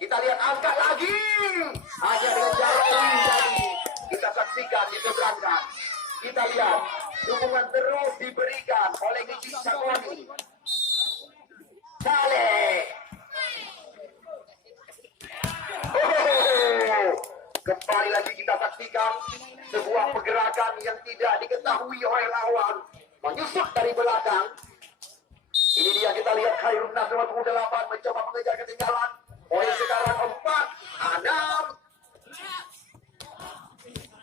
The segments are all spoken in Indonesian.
Kita lihat angkat lagi. Hanya dengan jarak tadi. Kita saksikan diseberangkan. Kita lihat dukungan terus diberikan oleh Gigi Sakoni. Saleh. Kembali lagi kita saksikan sebuah pergerakan yang tidak diketahui oleh lawan. Menyusup dari belakang. Ini dia kita lihat Khairun Nas nomor 8 mencoba mengejar ketinggalan. Poin sekarang 4-6.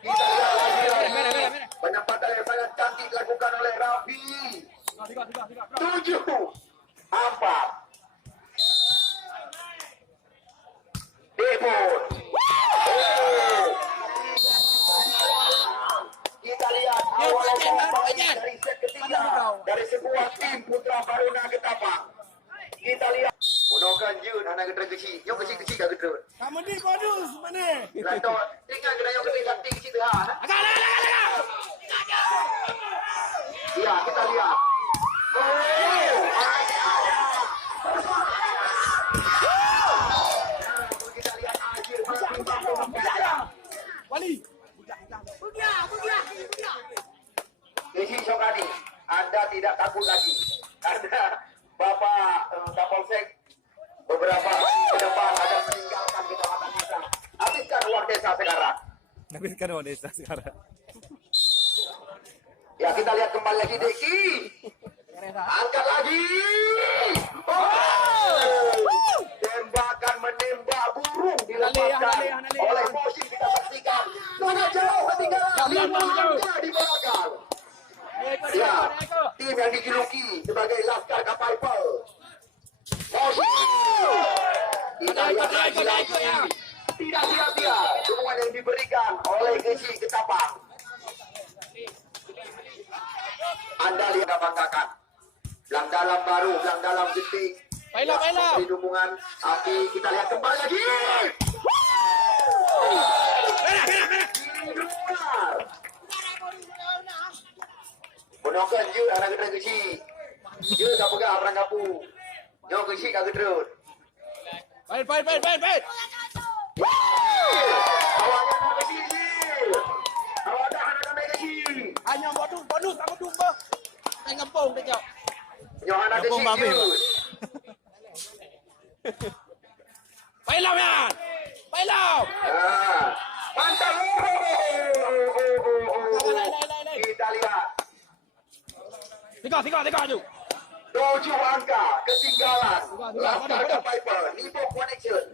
Kita lihat lagi penempatan yang sangat cantik dilakukan oleh Raffi. 7-4. Debut. Kita lihat awal dari set ketiga dari sebuah tim Putra Baruna Ketapang. Kita lihat Unokan Jun anak gedera kecil. Yang kecil-kecil gak gedera. Kamu di bonus mana? Lanto tinggal gedera yang kecil ganti kecil tu ha. Ya, kita lihat. Kita lihat akhir Wali. Desi Syokani, Anda tidak takut lagi. Karena Bapak Kapolsek beberapa ke depan ada meninggalkan kecamatan desa. Habiskan uang desa sekarang. Habiskan uang desa sekarang. Ya, kita lihat kembali lagi Deki. Angkat lagi. Tembakan menembak burung dilepaskan oleh Moshi. Kita saksikan sangat jauh ketinggalan 5 angka di belakang. Ya, tim yang dijuluki sebagai Laskar Kapal Pel. Moshi. Kita lihat lagi. Tidak sia-sia dukungan yang diberikan oleh Gesi Ketapang. Anda lihat banggakan. Belang dalam baru, belang dalam genting. Baiklah. Beri dukungan. Tapi kita lihat kembali lagi. Bonokan je anak gedera kecil. Je tak pegang orang kapu. Yang kecil kat gedera. Baik. Awak anak kecil. Awak dah anak kecil. Hanya bonus kamu dumba. Hai ngempong dia jauh. Yang anak kecil. Baiklah, man. Mantap. Kita lihat. Tiga tu. 7 angka ketinggalan. Laskar Kapal Nipo Connection.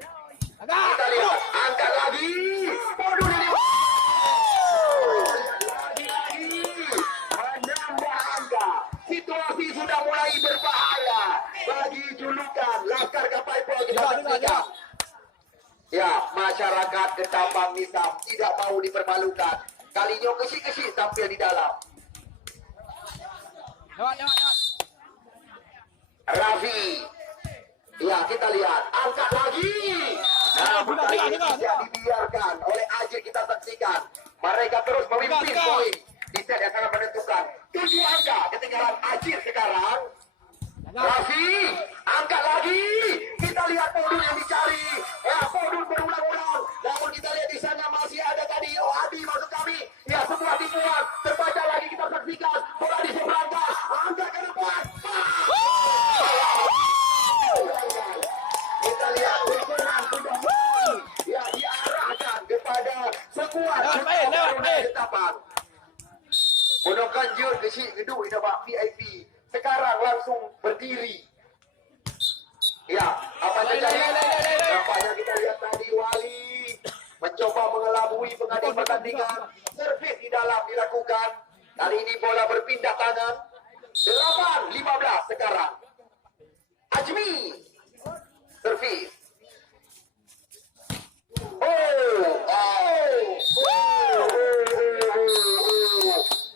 Kita lihat angkat lagi. Bodoh ini. Lagi. Menambah angka. Situasi sudah mulai berbahaya bagi julukan Laskar Kapal kita saksikan. Ya, masyarakat Ketapang Nisam tidak mau dipermalukan. Kalinya kecil-kecil tampil di dalam. Lewat. Raffi. Ya, kita lihat. Angkat lagi. Nah, pertandingan ini tidak dibiarkan oleh Ajit kita saksikan. Mereka terus memimpin poin di set yang sangat menentukan. 7 angka ketinggalan Ajit sekarang. Raffi. Angkat lagi. Kita lihat Podun yang dicari. Ya, Podun berulang-ulang. Namun kita lihat di sana masih ada tadi. Adi maksud kami. Ya, sebuah tipuan. Terbaca lagi kita saksikan. Bola di seberangka. Angkat ke depan. Kita lihat dukungan sudah ya diarahkan kepada sekuat Ketapang. Bonokan Jun kecil gedung ini bak VIP. Sekarang langsung berdiri. Ya, apa saja nampaknya kita lihat tadi Wali mencoba mengelabui pengadil pertandingan. Servis di dalam dilakukan. Kali ini bola berpindah tangan. 8-15 sekarang. Ajmi. Servis.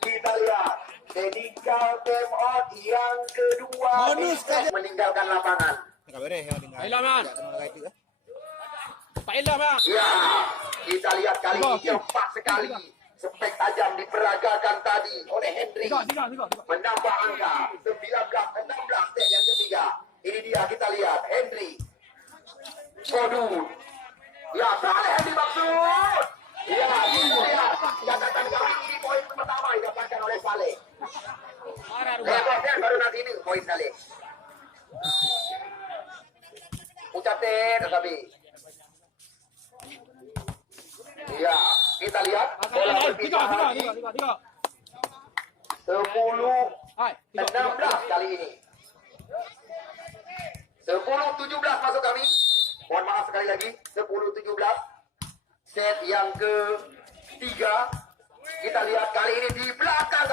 Kita lihat technical time out yang kedua meninggalkan lapangan. Ya, kita lihat kali ini cepat sekali. Spek tajam diperagakan tadi oleh Henry. Menambah angka 19-16 set yang ketiga. Ini dia kita lihat Henry. Kodun. Ya, Saleh yang dimaksud. Ya, itu ya. Catatan kami ini poin pertama yang didapatkan oleh Saleh. Lebarkan baru nanti ini poin Saleh. Ucatin tapi. Ya, kita lihat bola berpindah lagi. 10-16 kali ini. 10-17 masuk kami. Mohon maaf sekali lagi. 10-17. Set yang ketiga. Kita lihat kali ini di belakang.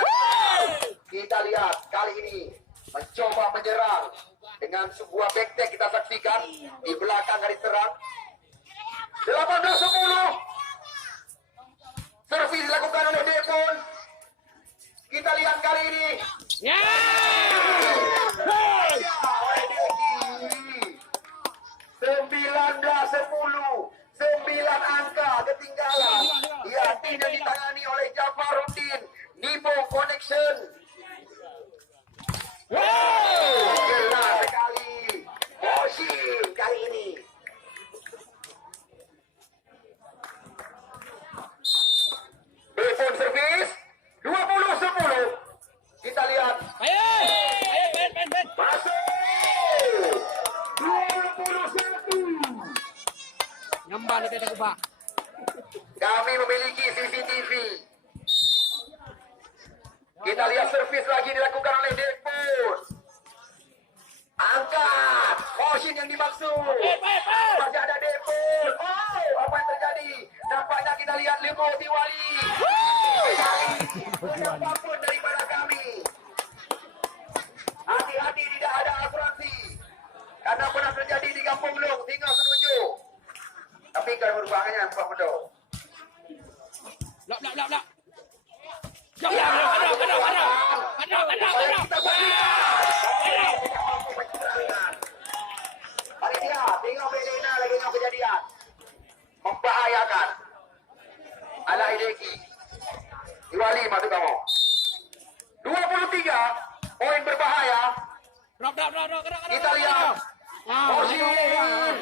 Kita lihat kali ini mencoba menyerang dengan sebuah backtack kita saksikan di belakang garis serang. 18-10. Servis dilakukan oleh Depon. Kita lihat kali ini. Ya! Oleh Deki. 19-10. 9 angka ketinggalan. Ya, tidak ditangani oleh Jafaruddin. Nipo Connection. Jelas sekali. Motion kali ini. Telepon servis 20-10. Kita lihat Ayo! Ayo, main. masuk 21. Nyambal dia tadi kubak. Kami memiliki CCTV. Kita lihat servis lagi dilakukan oleh Depon. Angkat. Motion yang dimaksud. Masih ada Depon. Oh, apa yang terjadi? Nampaknya kita lihat Limo Tiwali. Apapun daripada kami. Hati-hati tidak ada asuransi. Karena pernah terjadi di Kampung Long. Tinggal setuju. Tapi kalau berbahaya nampak betul. Lak. Ada. Hari dia, tengok Belena lagi tengok kejadian. Membahayakan. Ala Ideki. Iwali masuk kamu. 23 poin berbahaya. Drop. Kita lihat. Motion.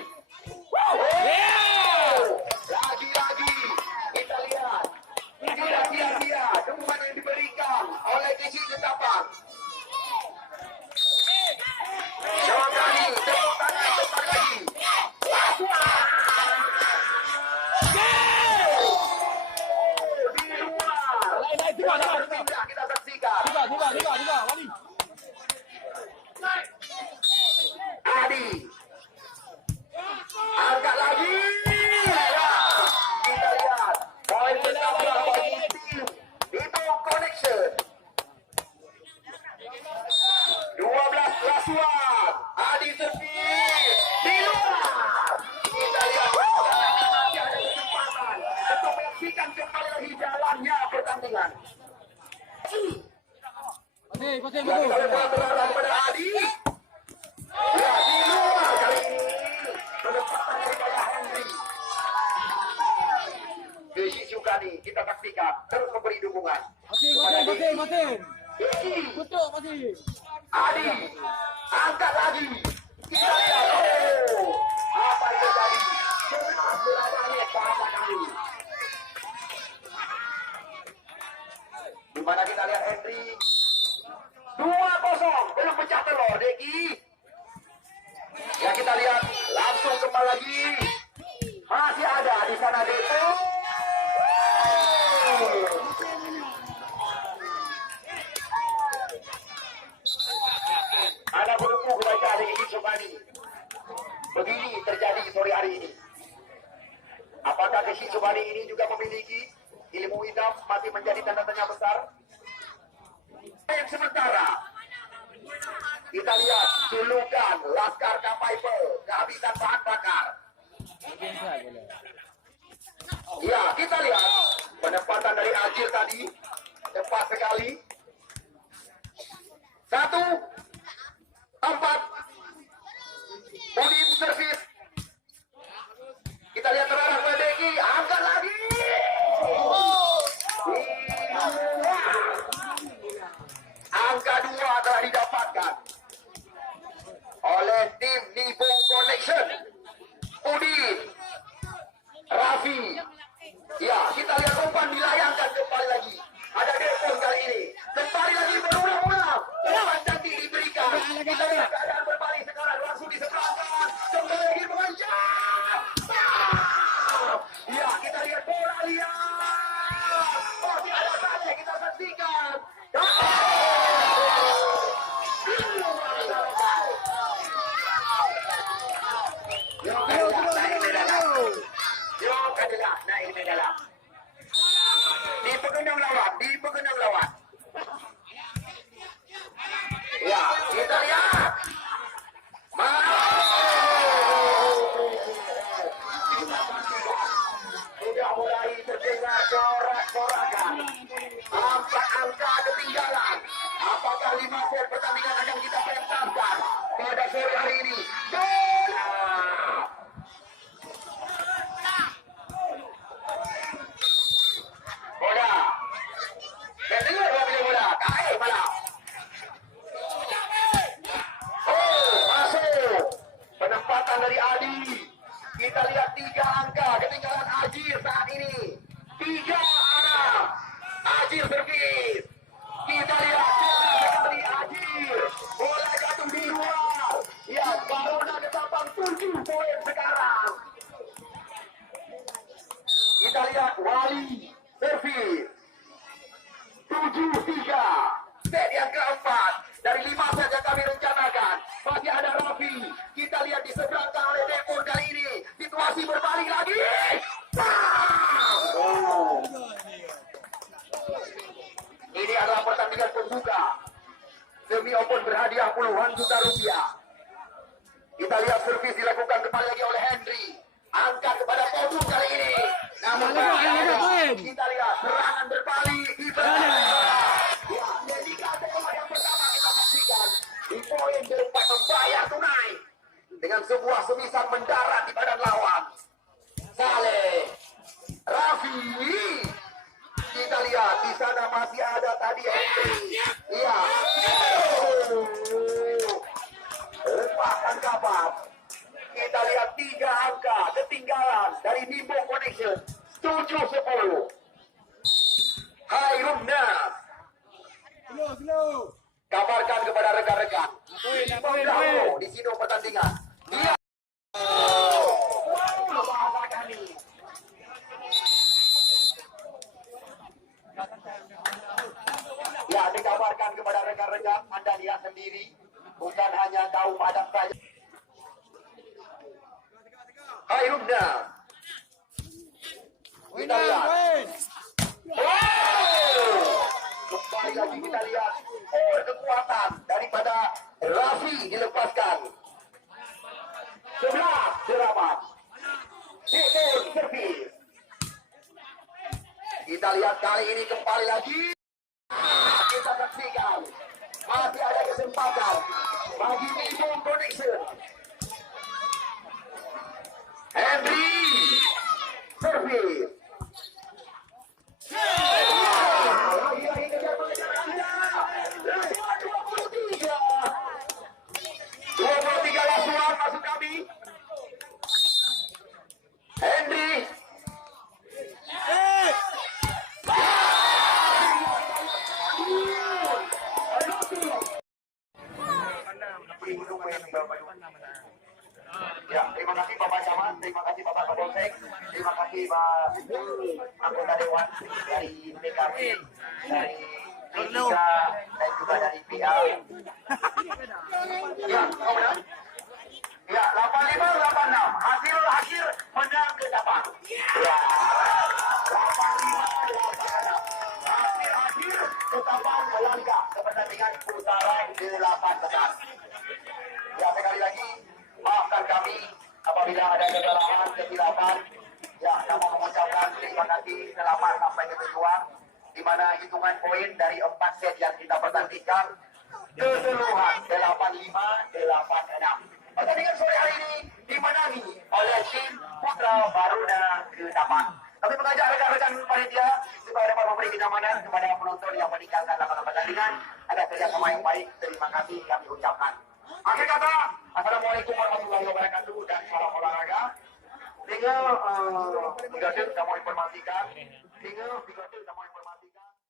Lagi-lagi. Kita lihat. Tidak sia-sia dukungan yang diberikan oleh Kisi Ketapang. Jawab kali, tepuk tangan cepat lagi. Di luar. Lain. Kita saksikan. Tiga, Wali. Adi. Angkat lagi. Ya. Kita lihat. Poin pertama bagi tim Nipo Connection. 12 Rasuan. Adi servis. Di luar. Kita lihat. Masih ada kesempatan untuk menyaksikan kembali lagi jalannya pertandingan. Masih Yang kali bola terlarang kepada Adi. Ya, di luar kali ini. Penempatan daripada Henry. Desi Sukani, kita pastikan terus memberi dukungan. Masih. Desi, Betul, masih. Adi, angkat lagi. Kita lihat. Oh, apa yang terjadi? Sebenarnya serangannya bahasa kali. Di mana kita lihat Henry. 2-0, belum pecah telur, Deki. Ya, kita lihat langsung kembali lagi. Masih ada di sana Depo. Ada bertemu kebaca dengan Kisokani. Begini terjadi sore hari ini. Apakah Kisokani ini juga memiliki ilmu hitam masih menjadi tanda tanya besar? Yang sementara kita lihat julukan Laskar Kapaipe kehabisan bahan bakar. Ya, kita lihat penempatan dari Ajil tadi tepat sekali. 1-4 Udin servis. Kita lihat terarah ke Deki, angkat lagi. Angka 2 telah didapatkan oleh tim Nipo Connection. Udin Raffi. Ya, kita lihat umpan dilayangkan kembali lagi. Ada Depon kali ini. Kembali lagi berulang-ulang. Umpan cantik diberikan. Kita lihat keadaan berbalik sekarang. Langsung diseberangkan. Kembali lagi mengejar. Ya, kita lihat bola liar. Masih ada saja kita saksikan. Naik dalam. Dipegendang lawan. Ya, kita lihat. Sudah mulai terdengar corak-corakan. Angka-angka ketinggalan. Apakah 5 set pertandingan akan kita pentaskan pada sore hari ini? Bola! Bola. Saya dengar dia pilih bola. Kaih malam. Oh, masuk. Penempatan dari Adi. Kita lihat 3 angka ketinggalan Ajir saat ini. 3-6. Ajir servis. Kita lihat dari Ajir. Bola jatuh di luar. Ya, Baruna ketapang 7 poin sekarang. Kita lihat Wali servis 7-3. Set yang keempat dari 5 set yang kami rencanakan. Masih ada Raffi. Kita lihat diseberangkan oleh Depon kali ini. Situasi berbalik lagi. Oh. Ini adalah pertandingan pembuka. Semi Open berhadiah puluhan juta rupiah. Kita lihat servis dilakukan kembali lagi oleh Henry. Angkat kepada podium kali ini. Namun kita lihat serangan berbalik. Ya, dedikasi yang pertama kita saksikan. Di poin keempat membayar tunai. Dengan sebuah semisan mendarat di badan lawan. Saleh. Raffi. Kita lihat di sana masih ada tadi Henry. Iya. Lepaskan kapan. Kita lihat 3 angka ketinggalan dari Nimbo Connection 7-10. Hairumna. Slow. Kabarkan kepada rekan-rekan. Di sini pertandingan. Dia. Bahasa kami. Ya, dikabarkan kepada rekan-rekan. Anda lihat sendiri. Bukan hanya tahu padam saja. Hairumna. Kita lihat. Kembali lagi kita lihat kekuatan daripada Raffi dilepaskan. 11-8. Depon servis. Kita lihat kali ini kembali lagi. Kita saksikan. Masih ada kesempatan bagi Nimbo Connection. Henry servis. Lagi-lagi kejar pengejarannya. 23 lasuan masuk kami. Henry. Ya, terima kasih Bapak Camat, terima kasih Bapak Kapolsek, terima kasih Pak anggota Dewan dari PKB, dari P3 dan juga dari PA. Ya, kemudian. Ya, 85-86. Hasil akhir menang ke Jepang. Ya. 85-86. Hasil akhir Jepang melangkah ke pertandingan putaran 8 besar. Ya, sekali lagi maafkan kami apabila ada kesalahan, kesilapan. Ya, kami mengucapkan terima kasih selamat sampai ke tujuan, di mana hitungan poin dari 4 set yang kita pertandingkan keseluruhan 85-86. Pertandingan sore hari ini dimenangi oleh tim Putra Baruna ke-8. Kami mengajak rekan-rekan panitia supaya dapat memberi kenyamanan kepada penonton yang meninggalkan lapangan pertandingan agar kerjasama yang baik. Terima kasih kami ucapkan. Akhir kata, Assalamualaikum warahmatullahi wabarakatuh dan salam olahraga. Dengan tinggal Brigadir kamu informasikan, tinggal Brigadir kamu